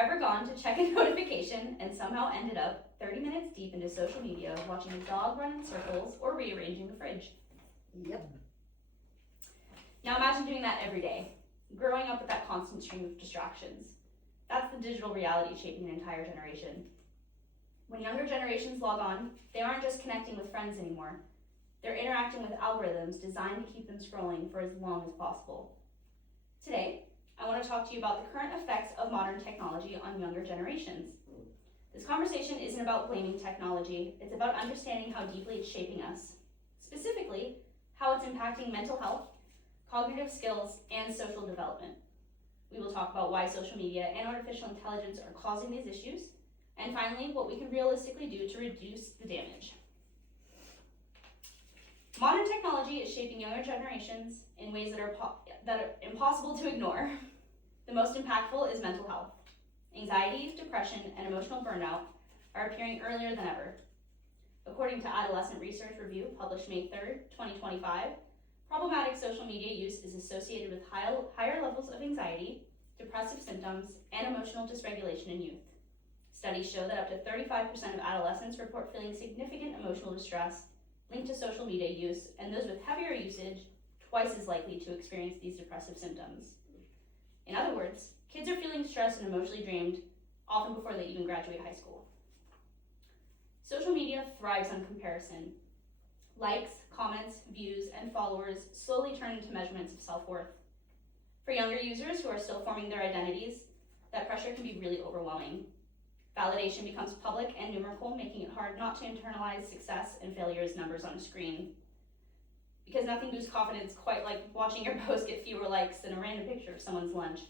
ever gone to check a notification and somehow ended up 30 minutes deep into social media watching a dog run in circles or rearranging the fridge? Yep. Now imagine doing that every day, growing up with that constant stream of distractions. That's the digital reality shaping an entire generation. When younger generations log on, they aren't just connecting with friends anymore. They're interacting with algorithms designed to keep them scrolling for as long as possible. Today, I want to talk to you about the current effects of modern technology on younger generations. This conversation isn't about blaming technology, it's about understanding how deeply it's shaping us. Specifically, how it's impacting mental health, cognitive skills, and social development. We will talk about why social media and artificial intelligence are causing these issues, and finally, what we can realistically do to reduce the damage. Modern technology is shaping younger generations in ways that are impossible to ignore. The most impactful is mental health. Anxiety, depression, and emotional burnout are appearing earlier than ever. According to Adolescent Research Review, published May 3rd, 2025, problematic social media use is associated with higher levels of anxiety, depressive symptoms, and emotional dysregulation in youth. Studies show that up to 35% of adolescents report feeling significant emotional distress linked to social media use, and those with heavier usage twice as likely to experience these depressive symptoms. In other words, kids are feeling stressed and emotionally drained often before they even graduate high school. Social media thrives on comparison. Likes, comments, views, and followers slowly turn into measurements of self-worth. For younger users who are still forming their identities, that pressure can be really overwhelming. Validation becomes public and numerical, making it hard not to internalize success and failure as numbers on a screen. Because nothing boosts confidence quite like watching your post get fewer likes than a random picture of someone's lunch.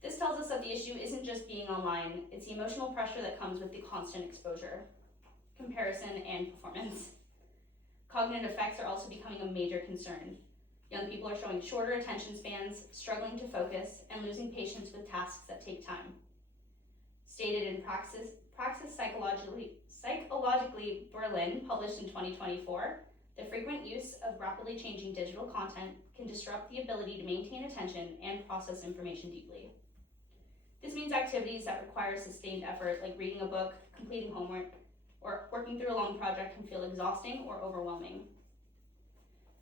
This tells us that the issue isn't just being online, it's the emotional pressure that comes with the constant exposure, comparison, and performance. Cognitive effects are also becoming a major concern. Young people are showing shorter attention spans, struggling to focus, and losing patience with tasks that take time. Stated in Praxis Psychologically Berlin, published in 2024, the frequent use of rapidly changing digital content can disrupt the ability to maintain attention and process information deeply. This means activities that require sustained effort, like reading a book, completing homework, or working through a long project, can feel exhausting or overwhelming.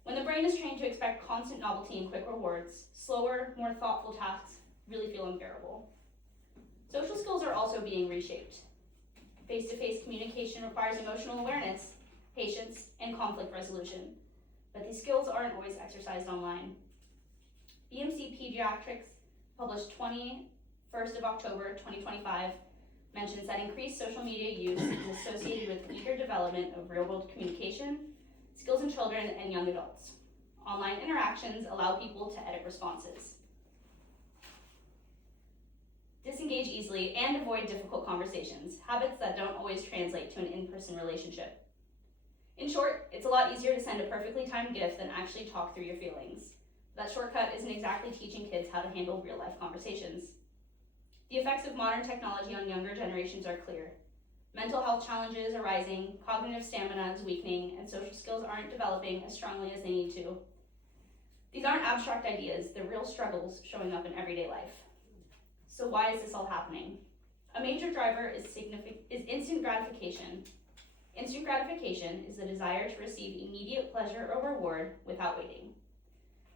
When the brain is trained to expect constant novelty and quick rewards, slower, more thoughtful tasks really feel unbearable. Social skills are also being reshaped. Face-to-face communication requires emotional awareness, patience, and conflict resolution, but these skills aren't always exercised online. BMC Pediatrics, published 21st of October 2025, mentions that increased social media use is associated with weaker development of real-world communication, skills in children and young adults. Online interactions allow people to edit responses, disengage easily, and avoid difficult conversations, habits that don't always translate to an in-person relationship. In short, it's a lot easier to send a perfectly timed gift than actually talk through your feelings. That shortcut isn't exactly teaching kids how to handle real-life conversations. The effects of modern technology on younger generations are clear. Mental health challenges are rising, cognitive stamina is weakening, and social skills aren't developing as strongly as they need to. These aren't abstract ideas, they're real struggles showing up in everyday life. So why is this all happening? A major driver is instant gratification. Instant gratification is the desire to receive immediate pleasure or reward without waiting.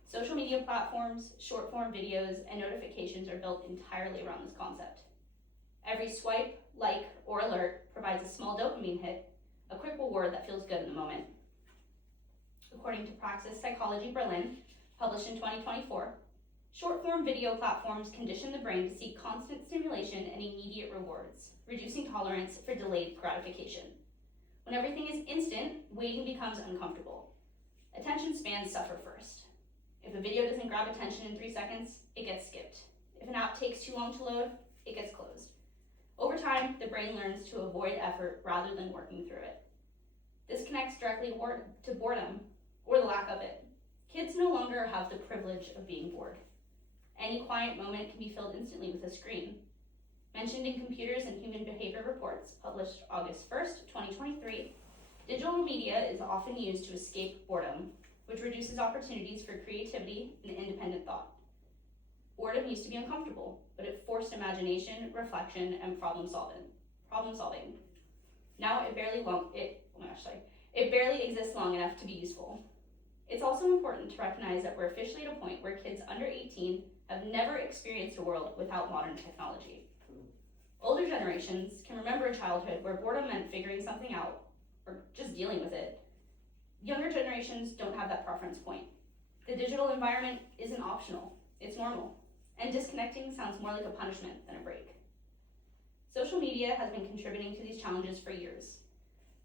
Social media platforms, short-form videos, and notifications are built entirely around this concept. Every swipe, like, or alert provides a small dopamine hit, a quick reward that feels good in the moment. According to Praxis Psychology Berlin, published in 2024, short-form video platforms condition the brain to seek constant stimulation and immediate rewards, reducing tolerance for delayed gratification. When everything is instant, waiting becomes uncomfortable. Attention spans suffer first. If a video doesn't grab attention in 3 seconds, it gets skipped. If an app takes too long to load, it gets closed. Over time, the brain learns to avoid effort rather than working through it. This connects directly to boredom, or the lack of it. Kids no longer have the privilege of being bored. Any quiet moment can be filled instantly with a screen. Mentioned in Computers and Human Behavior Reports, published August 1st, 2023, digital media is often used to escape boredom, which reduces opportunities for creativity and independent thought. Boredom Boredom used to be uncomfortable, but it forced imagination, reflection, and problem solving. Now it barely exists long enough to be useful. It's also important to recognize that we're officially at a point where kids under 18 have never experienced a world without modern technology. Older generations can remember a childhood where boredom meant figuring something out or just dealing with it. Younger generations don't have that preference point. The digital environment isn't optional, it's normal, and disconnecting sounds more like a punishment than a break. Social media has been contributing to these challenges for years,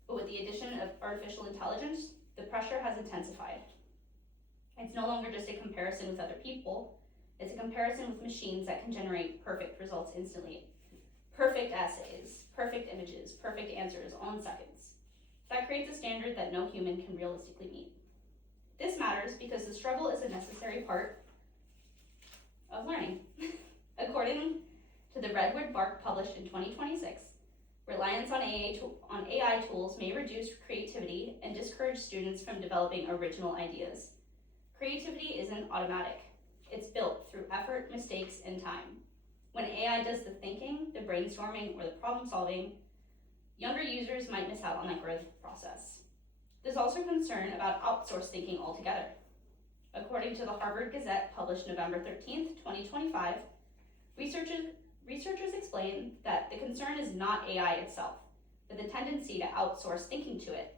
but with the addition of artificial intelligence, the pressure has intensified. It's no longer just a comparison with other people, it's a comparison with machines that can generate perfect results instantly. Perfect essays, perfect images, perfect answers all in seconds. That creates a standard that no human can realistically meet. This matters because the struggle is a necessary part of learning. According to the Redwood Bark published in 2026, reliance on AI tools may reduce creativity and discourage students from developing original ideas. Creativity isn't automatic. It's built through effort, mistakes, and time. When AI does the thinking, the brainstorming, or the problem solving, younger users might miss out on that growth process. There's also concern about outsourced thinking altogether. According to the Harvard Gazette published November 13th, 2025, researchers explain that the concern is not AI itself, but the tendency to outsource thinking to it.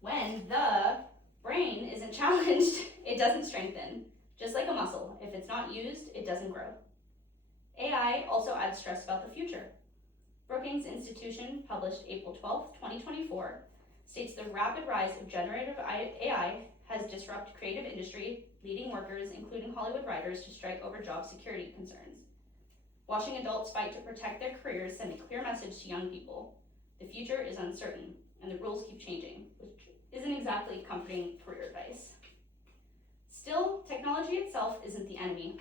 When the brain isn't challenged, it doesn't strengthen. Just like a muscle, if it's not used, it doesn't grow. AI also adds stress about the future. Brookings Institution, published April 12, 2024, states the rapid rise of generative AI has disrupted creative industry, leading workers, including Hollywood writers, to strike over job security concerns. Watching adults fight to protect their careers send a clear message to young people. The future is uncertain, and the rules keep changing, which isn't exactly comforting career advice. Still, technology itself isn't the enemy.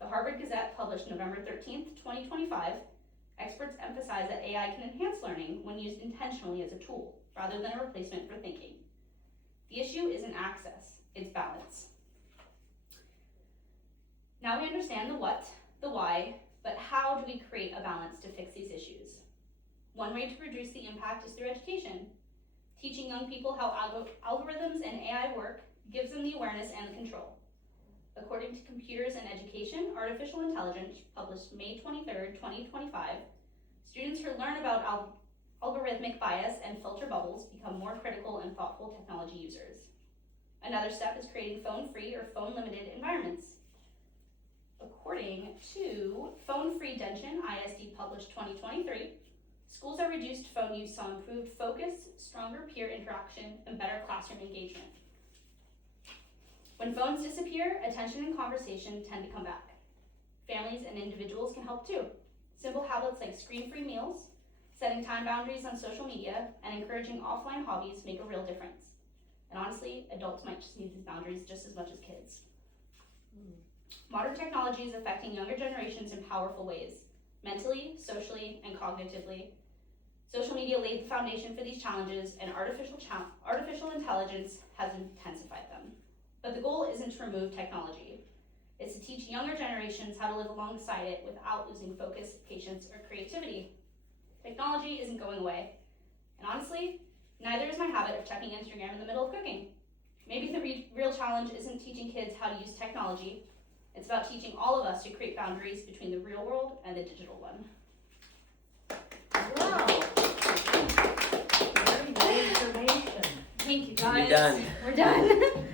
The Harvard Gazette, published November 13th, 2025, experts emphasize that AI can enhance learning when used intentionally as a tool, rather than a replacement for thinking. The issue isn't access, it's balance. Now we understand the what, the why, but how do we create a balance to fix these issues? One way to reduce the impact is through education. Teaching young people how algorithms and AI work gives them the awareness and the control. According to Computers and Education, Artificial Intelligence, published May 23rd, 2025, students who learn about algorithmic bias and filter bubbles become more critical and thoughtful technology users. Another step is creating phone-free or phone-limited environments. According to Phone-Free Dention, ISD, published 2023, schools that reduced phone use saw improved focus, stronger peer interaction, and better classroom engagement. When phones disappear, attention and conversation tend to come back. Families and individuals can help too. Simple habits like screen-free meals, setting time boundaries on social media, and encouraging offline hobbies make a real difference. And honestly, adults might just need these boundaries just as much as kids. Modern technology is affecting younger generations in powerful ways, mentally, socially, and cognitively. Social media laid the foundation for these challenges, and artificial intelligence has intensified them. But the goal isn't to remove technology. It's to teach younger generations how to live alongside it without losing focus, patience, or creativity. Technology isn't going away. And honestly, neither is my habit of checking Instagram in the middle of cooking. Maybe the real challenge isn't teaching kids how to use technology. It's about teaching all of us to create boundaries between the real world and the digital one. Wow. Very good information. Thank you, guys. You're done. We're done.